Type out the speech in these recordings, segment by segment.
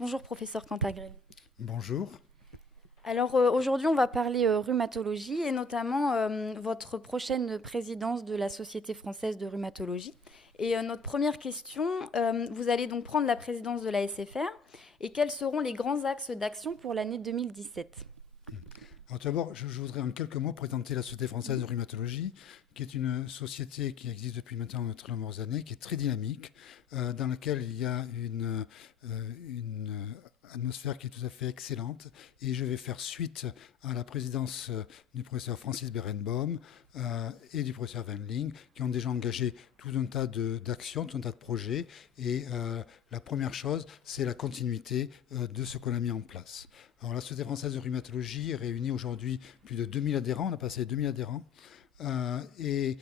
Bonjour professeur Cantagrel. Bonjour. Alors aujourd'hui on va parler rhumatologie et notamment votre prochaine présidence de la Société française de rhumatologie. Et notre première question, vous allez donc prendre la présidence de la SFR et quels seront les grands axes d'action pour l'année 2017? Alors, tout d'abord, je voudrais en quelques mots présenter la Société française de rhumatologie, qui est une société qui existe depuis maintenant de très nombreuses années, qui est très dynamique, dans laquelle il y a une atmosphère qui est tout à fait excellente. Et je vais faire suite à la présidence du professeur Francis Berenbaum et du professeur Wendling, qui ont déjà engagé tout un tas d'actions, tout un tas de projets. Et la première chose, c'est la continuité de ce qu'on a mis en place. Alors, la Société française de rhumatologie réunit aujourd'hui plus de 2000 adhérents, on a passé les 2000 adhérents, et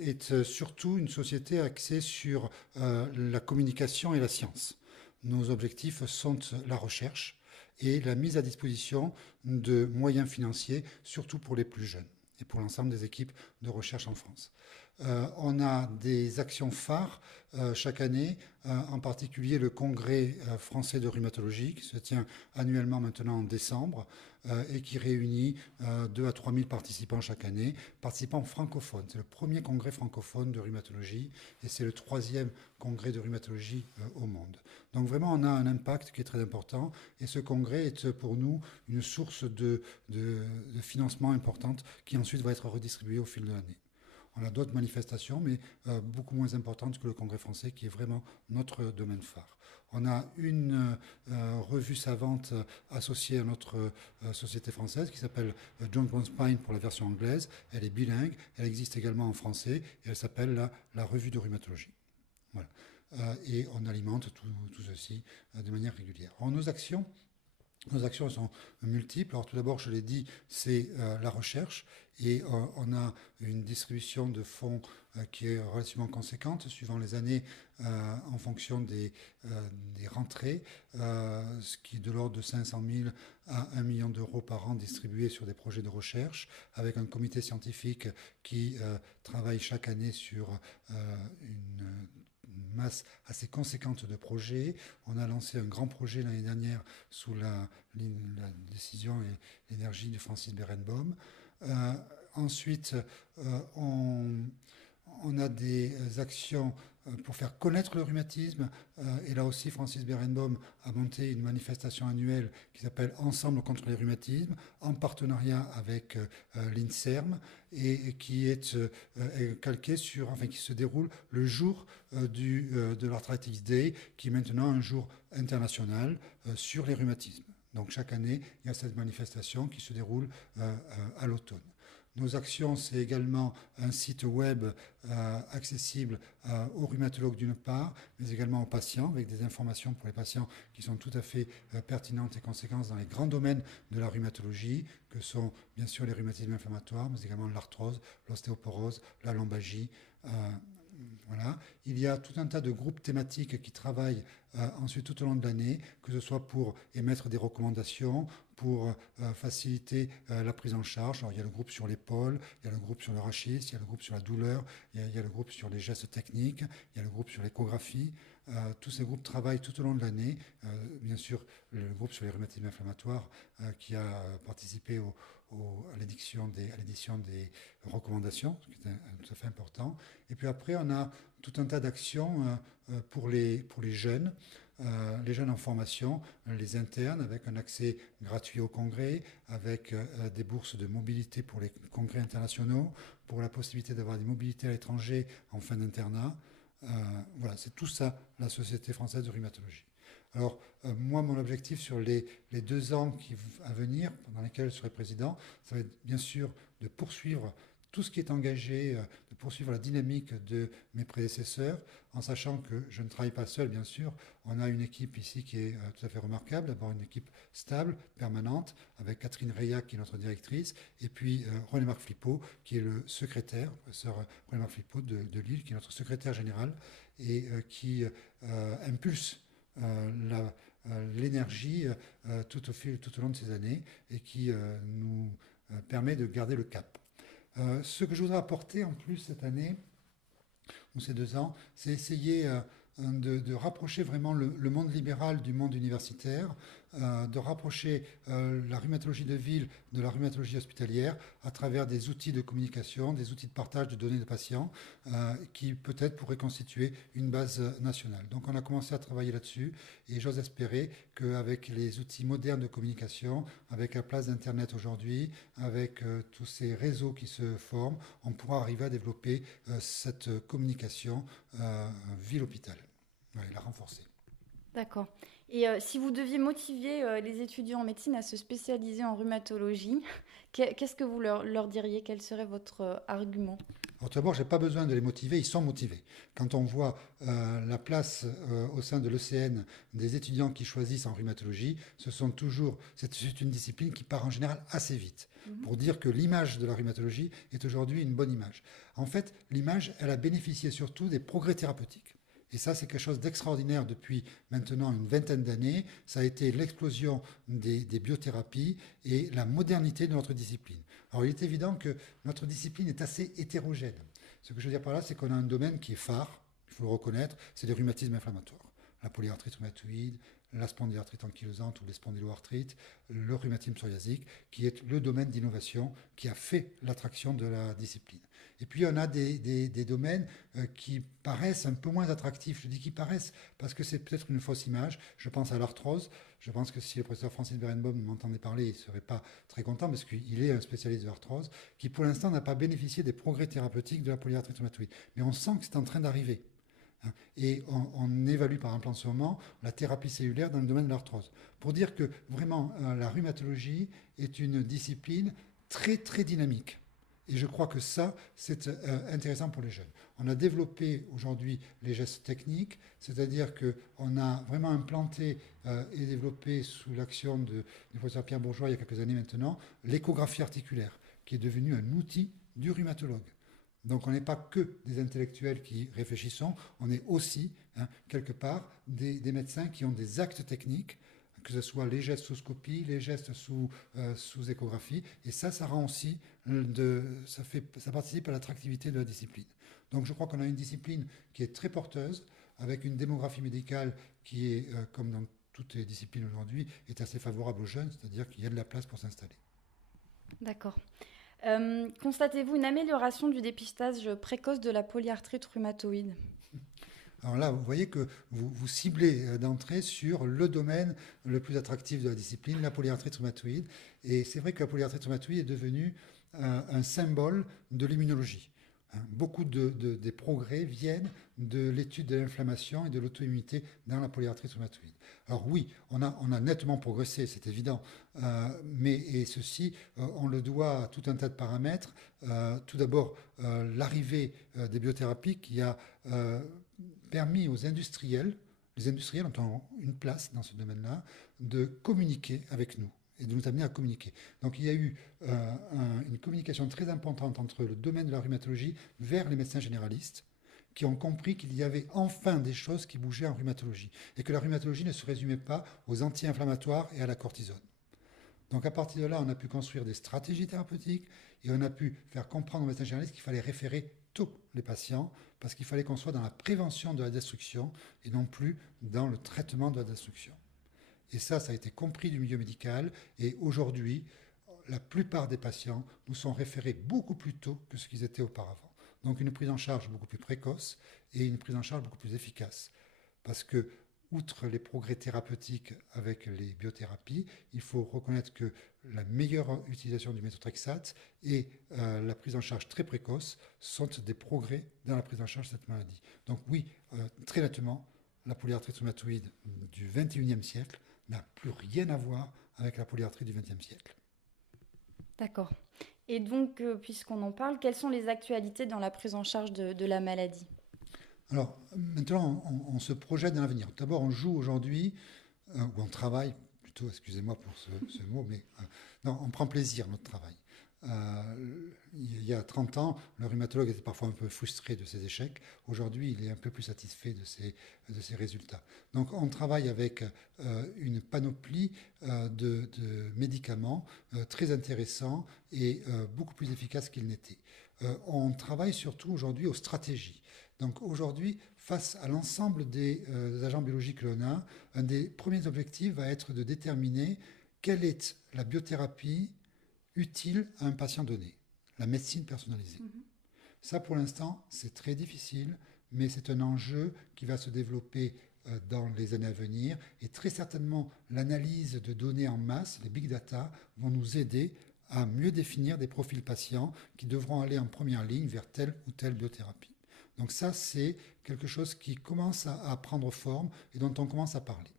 est surtout une société axée sur la communication et la science. Nos objectifs sont la recherche et la mise à disposition de moyens financiers, surtout pour les plus jeunes et pour l'ensemble des équipes de recherche en France. On a des actions phares chaque année, en particulier le congrès français de rhumatologie qui se tient annuellement maintenant en décembre et qui réunit 2 à 3 000 participants chaque année, participants francophones. C'est le premier congrès francophone de rhumatologie et c'est le troisième congrès de rhumatologie au monde. Donc vraiment, on a un impact qui est très important et ce congrès est pour nous une source de financement importante qui ensuite va être redistribuée au fil de l'année. On a d'autres manifestations, mais beaucoup moins importantes que le Congrès français, qui est vraiment notre domaine phare. On a une revue savante associée à notre société française qui s'appelle Joint Bone Spine pour la version anglaise. Elle est bilingue, elle existe également en français et elle s'appelle la Revue de rhumatologie. Voilà. Et on alimente tout ceci de manière régulière. Alors, nos actions sont multiples. Alors tout d'abord, je l'ai dit, c'est la recherche et on a une distribution de fonds qui est relativement conséquente suivant les années en fonction des rentrées, ce qui est de l'ordre de 500 000 à 1 million d'euros par an distribués sur des projets de recherche avec un comité scientifique qui travaille chaque année sur une masse assez conséquente de projets. On a lancé un grand projet l'année dernière sous la décision et l'énergie de Francis Berenbaum. Euh, ensuite, on a des actions pour faire connaître le rhumatisme. Et là aussi, Francis Berenbaum a monté une manifestation annuelle qui s'appelle Ensemble contre les rhumatismes, en partenariat avec l'INSERM, et qui est calqué sur, enfin, qui se déroule le jour de l'Arthritis Day, qui est maintenant un jour international sur les rhumatismes. Donc chaque année, il y a cette manifestation qui se déroule à l'automne. Nos actions, c'est également un site web accessible aux rhumatologues d'une part, mais également aux patients, avec des informations pour les patients qui sont tout à fait pertinentes et conséquentes dans les grands domaines de la rhumatologie, que sont bien sûr les rhumatismes inflammatoires, mais également l'arthrose, l'ostéoporose, la lombalgie. Euh, voilà. Il y a tout un tas de groupes thématiques qui travaillent ensuite tout au long de l'année, que ce soit pour émettre des recommandations, pour faciliter la prise en charge. Alors, il y a le groupe sur l'épaule, il y a le groupe sur le rachis, il y a le groupe sur la douleur, il y a le groupe sur les gestes techniques, il y a le groupe sur l'échographie. Tous ces groupes travaillent tout au long de l'année. Bien sûr, le groupe sur les rhumatismes inflammatoires qui a participé à l'édition des recommandations, ce qui est tout à fait important. Et puis après, on a tout un tas d'actions pour les jeunes. Les jeunes en formation, les internes, avec un accès gratuit au congrès, avec des bourses de mobilité pour les congrès internationaux, pour la possibilité d'avoir des mobilités à l'étranger en fin d'internat. Euh, voilà, c'est tout ça, la Société française de rhumatologie. Alors, moi, mon objectif sur les 2 ans à venir, pendant lesquels je serai président, ça va être bien sûr de poursuivre tout ce qui est engagé, de poursuivre la dynamique de mes prédécesseurs, en sachant que je ne travaille pas seul, bien sûr. On a une équipe ici qui est tout à fait remarquable. D'abord, une équipe stable, permanente, avec Catherine Reyac, qui est notre directrice, et puis René-Marc Flippo, qui est le secrétaire, professeur René-Marc Flippo de Lille, qui est notre secrétaire général, et qui impulse l'énergie tout au long de ces années et qui nous permet de garder le cap. Ce que je voudrais apporter en plus cette année, ou ces 2 ans, c'est essayer de rapprocher vraiment le monde libéral du monde universitaire, de rapprocher la rhumatologie de ville de la rhumatologie hospitalière à travers des outils de communication, des outils de partage de données de patients qui peut-être pourraient constituer une base nationale. Donc on a commencé à travailler là-dessus et j'ose espérer qu'avec les outils modernes de communication, avec la place d'Internet aujourd'hui, avec tous ces réseaux qui se forment, on pourra arriver à développer cette communication ville-hôpital. Ouais, la renforcer. D'accord. Et si vous deviez motiver les étudiants en médecine à se spécialiser en rhumatologie, qu'est-ce que vous leur diriez? Quel serait votre argument? Alors, tout d'abord, je n'ai pas besoin de les motiver, ils sont motivés. Quand on voit la place au sein de l'ECN des étudiants qui choisissent en rhumatologie, c'est une discipline qui part en général assez vite. Pour dire que l'image de la rhumatologie est aujourd'hui une bonne image. En fait, l'image, elle a bénéficié surtout des progrès thérapeutiques. Et ça, c'est quelque chose d'extraordinaire depuis maintenant une vingtaine d'années. Ça a été l'explosion des biothérapies et la modernité de notre discipline. Alors, il est évident que notre discipline est assez hétérogène. Ce que je veux dire par là, c'est qu'on a un domaine qui est phare, il faut le reconnaître, c'est les rhumatismes inflammatoires. La polyarthrite rhumatoïde, la spondylarthrite ankylosante ou les spondyloarthrites, le rhumatisme psoriasique, qui est le domaine d'innovation qui a fait l'attraction de la discipline. Et puis on a des domaines qui paraissent un peu moins attractifs. Je dis qu'ils paraissent parce que c'est peut-être une fausse image. Je pense à l'arthrose. Je pense que si le professeur Francis Berenbaum m'entendait parler, il ne serait pas très content parce qu'il est un spécialiste de l'arthrose qui pour l'instant n'a pas bénéficié des progrès thérapeutiques de la polyarthrite rhumatoïde. Mais on sent que c'est en train d'arriver. Et on évalue par exemple en ce moment la thérapie cellulaire dans le domaine de l'arthrose. Pour dire que vraiment la rhumatologie est une discipline très très dynamique. Et je crois que ça, c'est intéressant pour les jeunes. On a développé aujourd'hui les gestes techniques, c'est-à-dire qu'on a vraiment implanté et développé sous l'action du professeur Pierre Bourgeois il y a quelques années maintenant, l'échographie articulaire, qui est devenue un outil du rhumatologue. Donc on n'est pas que des intellectuels qui réfléchissons, on est aussi, quelque part, des médecins qui ont des actes techniques, que ce soit les gestes sous scopie, les gestes sous échographie, et ça rend aussi, ça participe à l'attractivité de la discipline. Donc je crois qu'on a une discipline qui est très porteuse, avec une démographie médicale qui est, comme dans toutes les disciplines aujourd'hui, est assez favorable aux jeunes, c'est-à-dire qu'il y a de la place pour s'installer. D'accord. Constatez-vous une amélioration du dépistage précoce de la polyarthrite rhumatoïde? Alors là, vous voyez que vous ciblez d'entrée sur le domaine le plus attractif de la discipline, la polyarthrite rhumatoïde. Et c'est vrai que la polyarthrite rhumatoïde est devenue un symbole de l'immunologie. Beaucoup des progrès viennent de l'étude de l'inflammation et de l'auto-immunité dans la polyarthrite rhumatoïde. Alors oui, on a nettement progressé, c'est évident, et ceci, on le doit à tout un tas de paramètres. Tout d'abord, l'arrivée des biothérapies qui a permis aux industriels, les industriels ont une place dans ce domaine-là, de communiquer avec nous et de nous amener à communiquer. Donc il y a eu une communication très importante entre le domaine de la rhumatologie vers les médecins généralistes qui ont compris qu'il y avait enfin des choses qui bougeaient en rhumatologie et que la rhumatologie ne se résumait pas aux anti-inflammatoires et à la cortisone. Donc à partir de là, on a pu construire des stratégies thérapeutiques et on a pu faire comprendre aux médecins généralistes qu'il fallait référer tous les patients parce qu'il fallait qu'on soit dans la prévention de la destruction et non plus dans le traitement de la destruction. Et ça a été compris du milieu médical et aujourd'hui, la plupart des patients nous sont référés beaucoup plus tôt que ce qu'ils étaient auparavant. Donc une prise en charge beaucoup plus précoce et une prise en charge beaucoup plus efficace. Parce que, outre les progrès thérapeutiques avec les biothérapies, il faut reconnaître que la meilleure utilisation du méthotrexate et la prise en charge très précoce sont des progrès dans la prise en charge de cette maladie. Donc oui, très nettement, la polyarthrite rhumatoïde du XXIe siècle n'a plus rien à voir avec la polyarthrite du XXe siècle. D'accord. Et donc, puisqu'on en parle, quelles sont les actualités dans la prise en charge de la maladie? Alors, maintenant, on se projette dans l'avenir. D'abord, on joue aujourd'hui, ou on travaille, plutôt, excusez-moi pour ce mot, mais non, on prend plaisir à notre travail. Il y a 30 ans, le rhumatologue était parfois un peu frustré de ses échecs. Aujourd'hui, il est un peu plus satisfait de ses résultats. Donc, on travaille avec une panoplie de médicaments très intéressants et beaucoup plus efficaces qu'ils n'étaient. On travaille surtout aujourd'hui aux stratégies. Donc aujourd'hui, face à l'ensemble des agents biologiques que l'on a, un des premiers objectifs va être de déterminer quelle est la biothérapie utile à un patient donné, la médecine personnalisée. Ça, pour l'instant, c'est très difficile, mais c'est un enjeu qui va se développer dans les années à venir. Et très certainement, l'analyse de données en masse, les big data, vont nous aider à mieux définir des profils patients qui devront aller en première ligne vers telle ou telle biothérapie. Donc ça, c'est quelque chose qui commence à prendre forme et dont on commence à parler.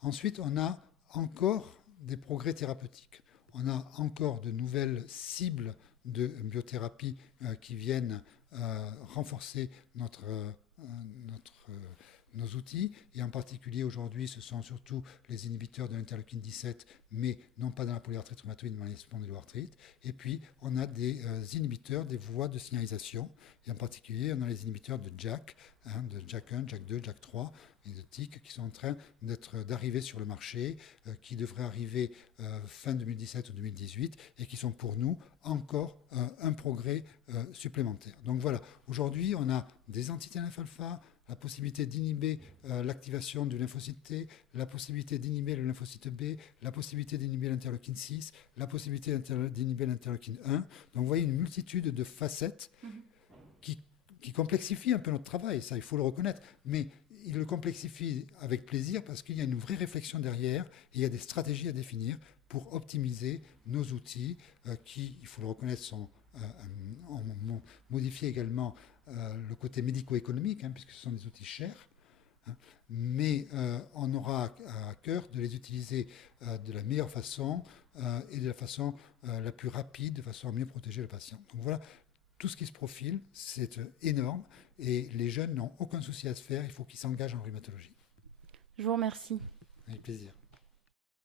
Ensuite, on a encore des progrès thérapeutiques. On a encore de nouvelles cibles de biothérapie qui viennent renforcer nos outils. Et en particulier, aujourd'hui, ce sont surtout les inhibiteurs de l'interleukine 17, mais non pas dans la polyarthrite rhumatoïde, mais dans les spondyloarthrites. Et puis, on a des inhibiteurs des voies de signalisation. Et en particulier, on a les inhibiteurs de JAK, de JAK1, JAK2, JAK3, et de TIC, qui sont en train d'arriver sur le marché, qui devraient arriver fin 2017 ou 2018, et qui sont pour nous encore un progrès supplémentaire. Donc voilà, aujourd'hui, on a des anti-TNF-alpha, la possibilité d'inhiber l'activation du lymphocyte T, la possibilité d'inhiber le lymphocyte B, la possibilité d'inhiber l'interleukine 6, la possibilité d'inhiber l'interleukine 1. Donc vous voyez une multitude de facettes qui complexifient un peu notre travail, ça il faut le reconnaître, mais il le complexifie avec plaisir parce qu'il y a une vraie réflexion derrière et il y a des stratégies à définir pour optimiser nos outils qui, il faut le reconnaître, ont modifié également le côté médico-économique, puisque ce sont des outils chers, mais on aura à cœur de les utiliser de la meilleure façon et de la façon la plus rapide, de façon à mieux protéger le patient. Donc voilà, tout ce qui se profile, c'est énorme et les jeunes n'ont aucun souci à se faire, il faut qu'ils s'engagent en rhumatologie. Je vous remercie. Avec plaisir.